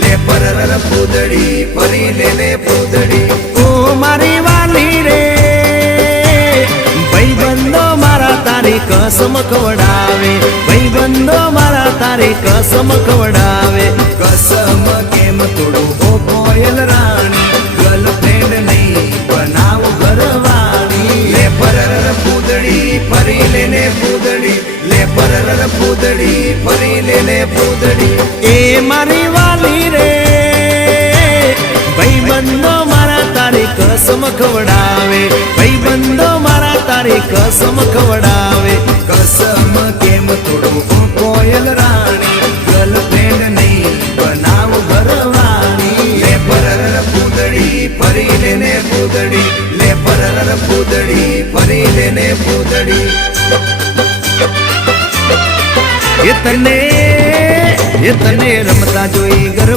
લે પરર પૂદડી ફરી લે પૂદડી ઓ મારી વાલી રે ભાઈબંધો મારા તારી કસમ ખવડાવે ભાઈબંધો મારા તારી કસમ ખવડાવે કસમ કેમ તોડું ઓ કોયલ રાણી ગર્લફ્રેન્ડ નહીં બનાવ ઘરવાળી લે પરર પૂદડી ફરી લે પૂદડી લે પરર પૂદડી ફરી લે પૂદડી એ મારી વાલી રે ભાઈબંધો મારા તારી કસમ ખવડાવે ભાઈબંધો મારા તારી કસમ ખવડાવે કસમ કેમ તોડું ઓ કોયલ રાણી ગર્લફ્રેન્ડ નહીં બનાવ ઘરવાળી લે પરર પૂદડી ફરી લે પૂદડી લે પરર પૂદડી ફરી લે પૂદડી એ તને રમતા જોઈ ગર